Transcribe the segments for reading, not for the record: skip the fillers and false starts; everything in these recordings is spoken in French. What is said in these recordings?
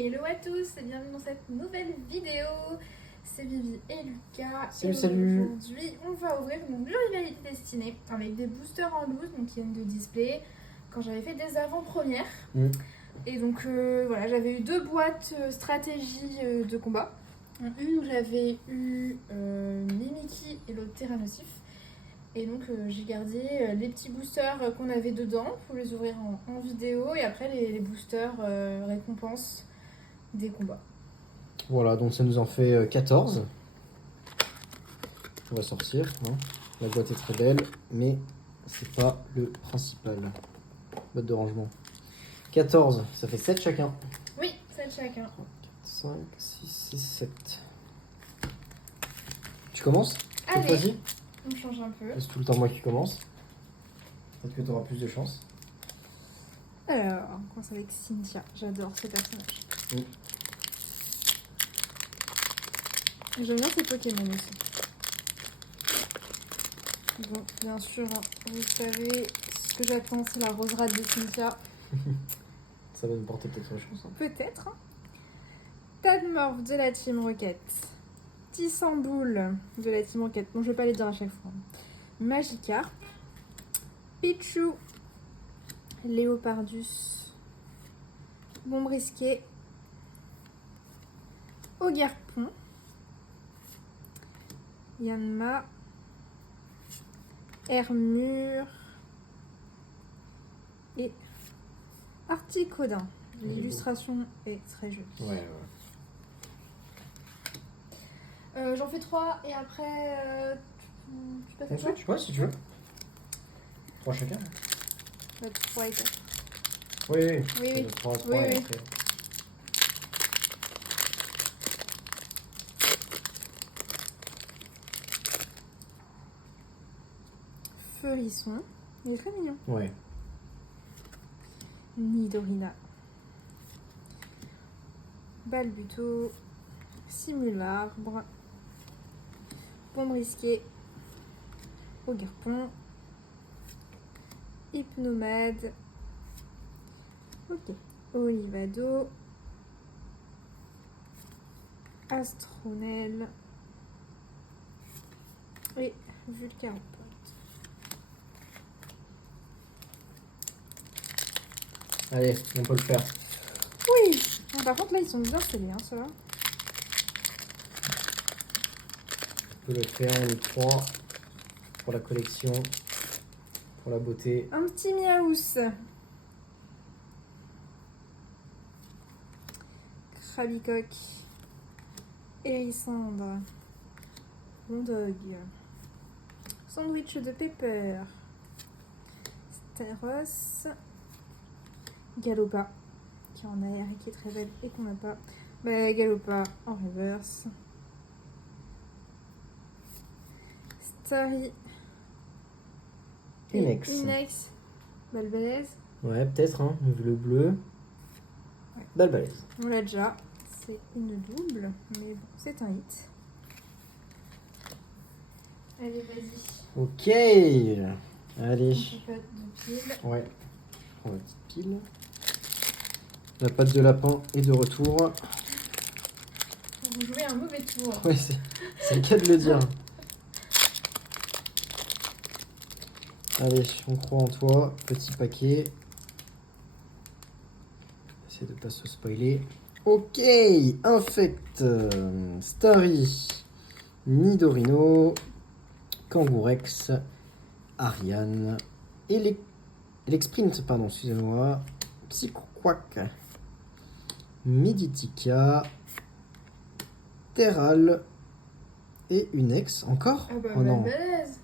Hello à tous et bienvenue dans cette nouvelle vidéo. C'est Vivi et Lucas. Salut. Aujourd'hui, on va ouvrir donc le Rivalité Destinée avec des boosters en loose donc qui viennent de display. Quand j'avais fait des avant-premières. Et donc voilà, j'avais eu 2 boîtes stratégie de combat. Une où j'avais eu Mimikyu et l'autre Terra Nocif. Et donc j'ai gardé les petits boosters qu'on avait dedans pour les ouvrir en vidéo et après les boosters récompenses des combats. Voilà, donc ça nous en fait 14. On va sortir. Hein. La boîte est très belle, mais c'est pas le principal. Boîte de rangement. 14, ça fait 7 chacun. Oui, 7 chacun. 4, 5, 6, 6, 7. Tu commences? Allez, cette fois-ci? on change un peu. C'est tout le temps moi qui commence. Peut-être que tu auras plus de chance. Alors, on commence avec Cynthia. J'adore ce personnage. Oui. J'aime bien ces Pokémon aussi. Bon, bien sûr, vous savez, ce que j'attends, c'est la roserade de Cynthia. Ça va nous porter peut-être chance. Peut-être. Tadmorph de la Team Rocket. Tissamboule de la Team Rocket. Bon, je vais pas les dire à chaque fois. Magikarp. Pichu. Léopardus. Bombrisquet. Ogarpon. Yanma. Hermure. Et Articodin. L'illustration est très jolie. Ouais. J'en fais 3 et après tu peux faire Ensuite, ouais, si tu veux. 3 chacun. 3 et 4. Oui. 3, Oui. et après. Feurisson. Il est très mignon. Ouais. Nidorina. Balbuto. Simularbre. Bombrisquet. Ogarpon. Hypnomade. Ok. Olivado. Astronel. Et Vulcaropote. Allez, on peut le faire. Oui. Bon, par contre là ils sont bien scellés, hein, ceux-là. On peut le faire, on est 3 pour la collection, pour la beauté. Un petit Miaous. Krabicoc. Hérissandre. Londog. Sandwich de Pepper. Staros. Galopa. Qui est en air et qui est très belle et qu'on n'a pas. Bah, Galopa en reverse. Starry. Inex. Inex. Balbalaise. Ouais, peut-être, hein, vu le bleu. Ouais. Balbalaise. On l'a déjà. C'est une double, mais bon, c'est un hit. Allez, vas-y. Ok. Allez. On fait pas de pile. Ouais. On prend la petite pile. La patte de lapin est de retour. Vous jouez un mauvais tour. Ouais, c'est le cas de le dire. Allez, on croit en toi. Petit paquet. Essaye de pas se spoiler. Ok. Infect. Starry. Nidorino. Kangourex. Ariane. Elexprint, pardon, excusez-moi. Psychoquack. Meditica. Terral. Et Unex. Encore? Ah bah, Oh non. balbalaise.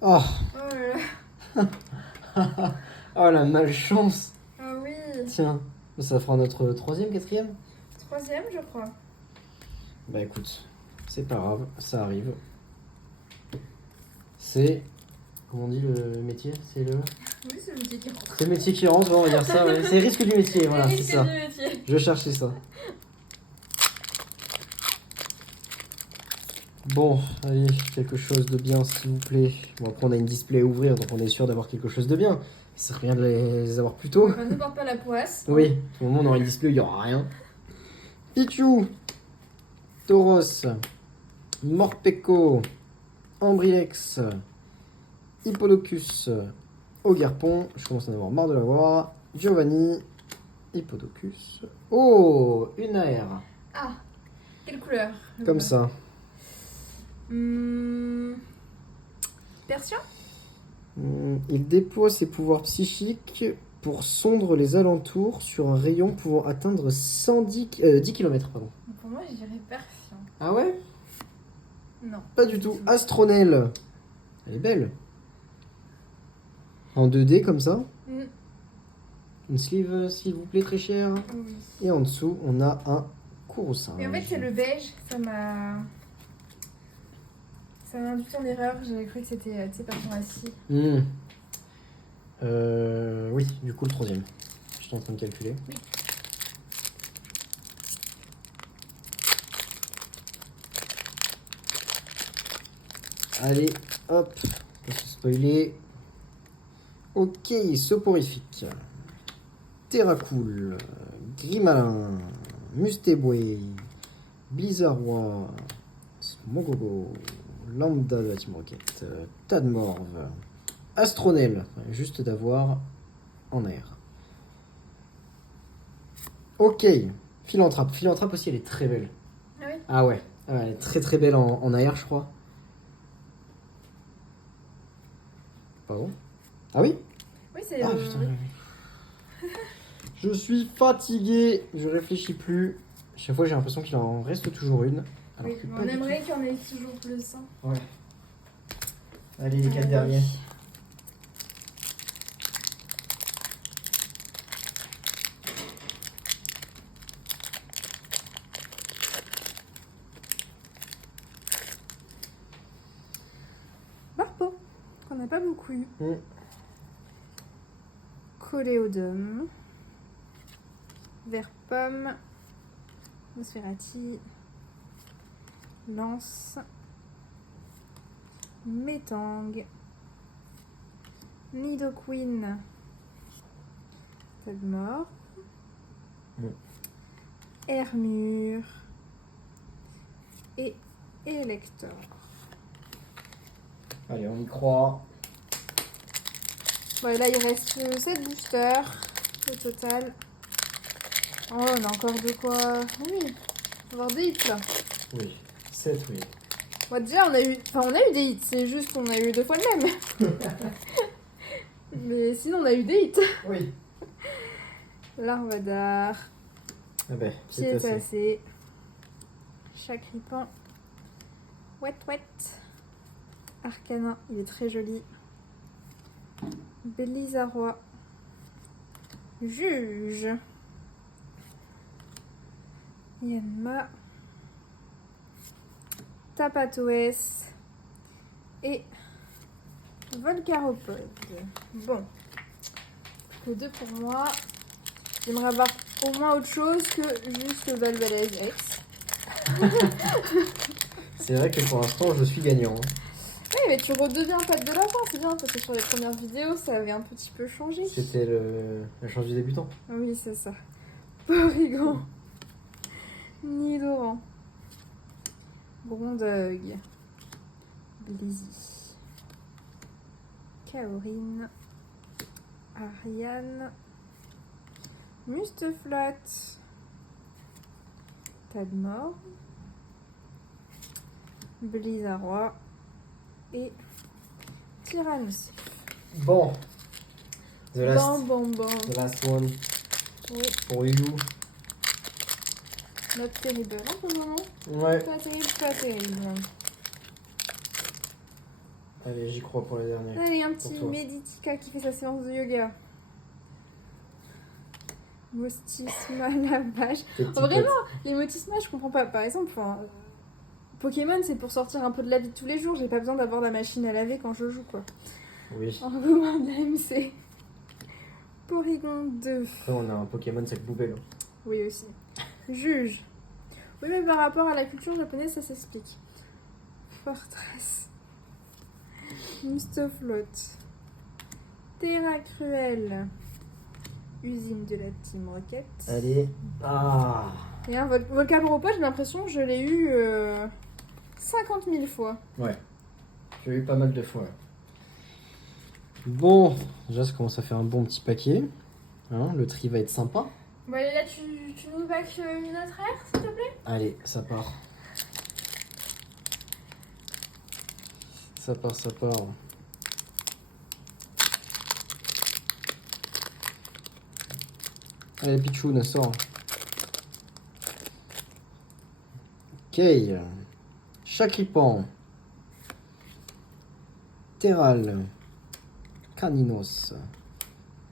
Oh. Oh là là. Oh la malchance. Ah oui. Tiens, ça fera notre 3e, 4e. 3e, je crois. Bah écoute, c'est pas grave, ça arrive. C'est... Comment on dit le métier? C'est le... Oui, c'est le métier qui rentre. C'est le métier qui rentre, on va dire ça. Ouais. C'est risque du métier, voilà, c'est ça. du métier. Je cherchais ça. Bon, allez, quelque chose de bien, s'il vous plaît. Bon, après, on a une display à ouvrir, donc on est sûr d'avoir quelque chose de bien. Ça serait bien de les avoir plus tôt. Enfin, ne porte pas la poisse. Oui, au moment où on aura une display, il n'y aura rien. Pichu, Tauros, Morpeko, Ambrilex, Hippodocus, Ogarpon, je commence à en avoir marre de l'avoir, Giovanni, Hippodocus. Oh, une AR. Ah, quelle couleur? Comme ça. Persian? Il déploie ses pouvoirs psychiques pour sondre les alentours sur un rayon pouvant atteindre 10 km. Pardon. Pour moi, je dirais Persian. Ah ouais? Non. Pas du tout. Astronel. Elle est belle. En 2D comme ça. Une sleeve, s'il vous plaît, très chère. Oui. Et en dessous, on a un Kourousin. Mais en fait, c'est le beige, ça m'a induit en erreur. J'avais cru que c'était, tu sais, par son assis. Oui, du coup, le troisième. Je suis en train de calculer. Oui. Allez, hop, pour se spoiler. Ok, soporifique. Terracool, Grimalin, Mustéboué, Blizzardroid, Smogogo, Lambda de la Team Rocket, Tadmorve, Astronel, juste d'avoir en air. Ok, Philanthrope. Philanthrope aussi, elle est très belle. Ah oui? Ah ouais, elle est très très belle en air, je crois. Pardon? Ah oui? Oui, c'est. Ah, putain. Je suis fatigué, je réfléchis plus. Chaque fois, j'ai l'impression qu'il en reste toujours une. Alors Oui, que mais pas on du aimerait qu'il y en ait toujours plus. Hein. tout. Ouais. Allez, les 4 Ah, derniers. oui. Marpo, qu'on n'a pas beaucoup eu. Coléodome, vert pomme, Nosferati, lance, Métang, Nidoqueen, Tadmor, Hermure et Elector. Allez, on y croit. Bon, et là, il reste 7 boosters au total. Oh, on a encore de quoi. Oui, on va avoir des hits là. Oui, 7, oui. Bon, déjà, on a eu des hits, c'est juste qu'on a eu 2 fois le même. Mais sinon, on a eu des hits. Oui. Larvadar, Ah ben, c'est assez. Piétacé, Chakripan, Wet, Arcanin, il est très joli. Blizzardroid, Juge, Yanma, Tapatoès et Volcaropode. Bon, plus que 2 pour moi. J'aimerais avoir au moins autre chose que juste le Valvalez X. C'est vrai que pour l'instant, je suis gagnant. Oui, mais tu redeviens pas de la fin, c'est bien, parce que sur les premières vidéos, ça avait un petit peu changé. C'était la chance du débutant. Oui, c'est ça. Porygon, Nidoran, Grondog, Blizzy, Kaorine, Ariane, Mustaflot, Tadmor, Blizzardroid et Tyrannos. Bon. The last, Bon. the last one Oui, pour you. not terrible hein, pour le moment. Ouais. Pas terrible. Allez, j'y crois pour les derniers. Allez, un Pour petit toi. Meditica qui fait sa séance de yoga. Mostisma, lavage. Tes petits Vraiment, potes. les motisma, je comprends pas. Par exemple, Pokémon, c'est pour sortir un peu de la vie de tous les jours. J'ai pas besoin d'avoir la machine à laver quand je joue, quoi. Oui. En commun de la MC. Porygon 2. Après, on a un Pokémon sac poubelle. Oui, aussi. Juge. Oui, mais par rapport à la culture japonaise, ça s'explique. Fortress. Mustaflot. Terra Cruel. Usine de la Team Rocket. Allez. Ah. Et un Volcaboropa, j'ai l'impression que je l'ai eu 50 000 fois. Ouais. J'ai eu pas mal de fois. Bon, déjà ça commence à faire un bon petit paquet. Hein, le tri va être sympa. Bon, allez, là, tu nous bacs une autre aire, s'il te plaît? Allez, ça part. Ça part, ça part. Allez, Pichoun, sort. Ok. Chakripan. Terral. Carninos.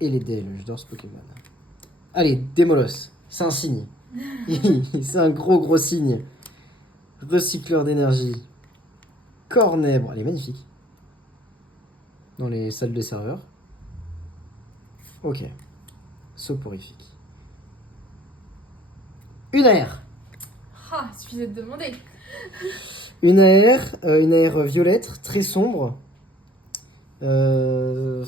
Eledel, j'adore ce Pokémon. Allez, Démolos. C'est un signe. C'est un gros signe. Recycleur d'énergie. Cornèbre. Elle est magnifique. Dans les salles de serveurs. Ok. Soporifique. Une aire. Ah, il suffisait de demander. Une aire violette, très sombre. Je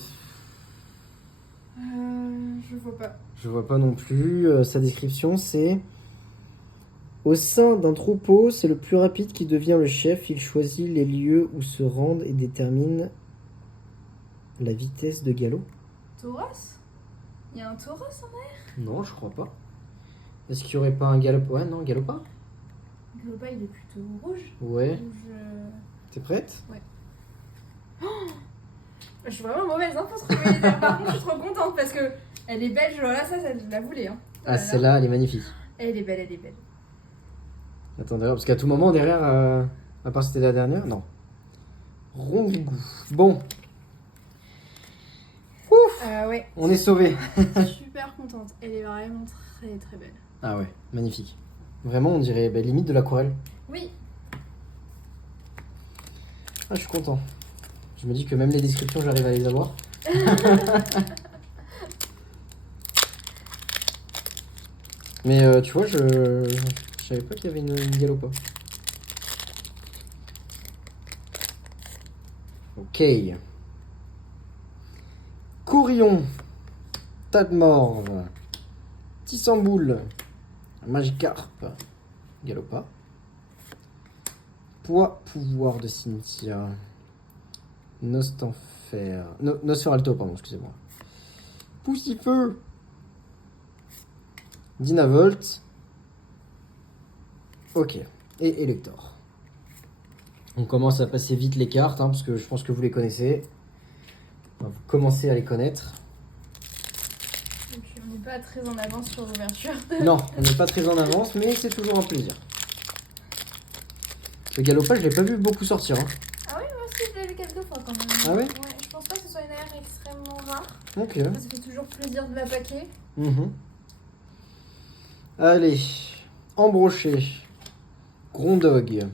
vois pas. Je vois pas non plus. Sa description, c'est... Au sein d'un troupeau, c'est le plus rapide qui devient le chef. Il choisit les lieux où se rendre et détermine la vitesse de galop. Tauros? Il y a un tauros en air? Non, je crois pas. Est-ce qu'il y aurait pas un galop? Ouais, non, galopin. Galopin, il est plutôt rouge. Ouais. Rouge. T'es prête? Ouais. Oh, je suis vraiment mauvaise hein, pour trouver les airs. Par contre, je suis trop contente parce que elle est belle. Genre là, ça je la voulais. Hein. Ah, celle-là, elle est magnifique. Elle est belle, elle est belle. Attends, d'ailleurs, parce qu'à tout moment, derrière, à part c'était la dernière, non. Rongrigou. Bon. Ouf, Ouais. on est sauvés. Super contente. Elle est vraiment très belle. Ah ouais, magnifique. Vraiment, on dirait limite de l'aquarelle. Oui. Ah, je suis content. Je me dis que même les descriptions, j'arrive à les avoir. Mais tu vois, je savais pas qu'il y avait une galopa. Ok. Courillon. Tadmorve. Tissamboule. Magikarp. Galopa. Poids, pouvoir de Cynthia. Nostanfer. Nosferalto, pardon, excusez-moi. Poussifeu. Dynavolt. Ok. Et Elector. On commence à passer vite les cartes, parce que je pense que vous les connaissez. Enfin, vous commencez à les connaître. Et puis on n'est pas très en avance sur l'ouverture. Non, on n'est pas très en avance, mais c'est toujours un plaisir. Le Galopa, je l'ai pas vu beaucoup sortir. Ah oui, moi aussi je l'ai vu quelques fois quand même. Ah ouais? Ouais, je pense pas que ce soit une aire extrêmement rare. Ok. Ça fait toujours plaisir de la paquer. Allez. Embroché. Grondog.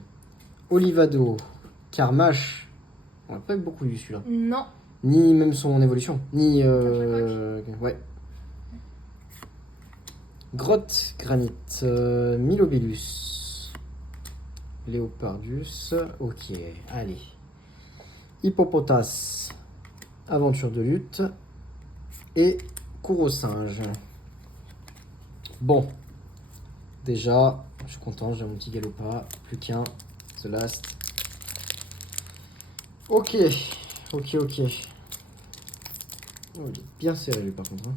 Olivado. Karmash. On n'a pas eu beaucoup vu celui-là. Non. Ni même son évolution. Ni. Ouais. Grotte Granit. Milobellus. Léopardus. Ok. Allez. Hippopotas. Aventure de lutte. Et Courrosinge. Bon. Déjà, je suis content, j'ai mon petit Galopa. Plus qu'un. The last. Ok. Ok. Oh, il est bien serré lui par contre.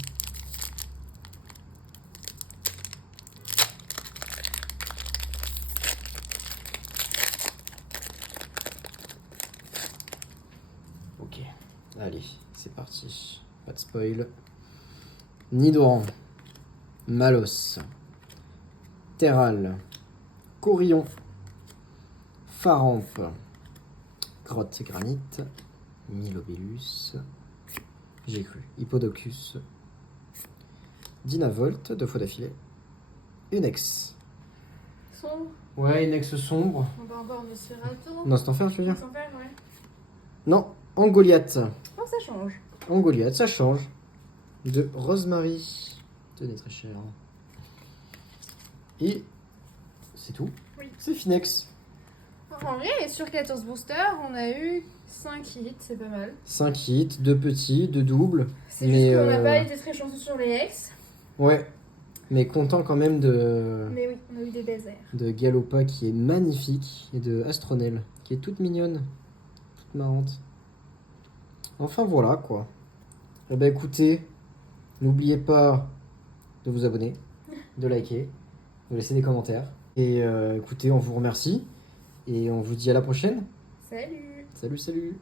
Ok. Allez, c'est parti. Pas de spoil. Nidoran. Malos. Terral. Courillon. Farampe. Grotte Granit. Milobellus. J'ai cru. Hippodocus. Dynavolt, 2 fois d'affilée. Unex. Sombre. Ouais, Unex sombre. On va encore en Nosferatu. Non, c'est enfer, tu veux dire? Sans faire, ouais. Non, Angoliath. Oh, ça change. Angoliath, ça change. De Rosemary. Tenez, très cher. Et c'est tout. Oui. C'est Finex. En vrai, sur 14 boosters, on a eu 5 hits, c'est pas mal. 5 hits, 2 petits, 2 doubles. C'est Mais, juste qu'on n'a pas été très chanceux sur les ex. Ouais. Mais content quand même Mais oui, on a eu des belles airs. de Galopa qui est magnifique et de Astronel qui est toute mignonne, toute marrante. Enfin voilà quoi. Eh ben écoutez, n'oubliez pas de vous abonner, de liker, de laisser des commentaires. Et écoutez, on vous remercie et on vous dit à la prochaine. Salut! Salut, salut!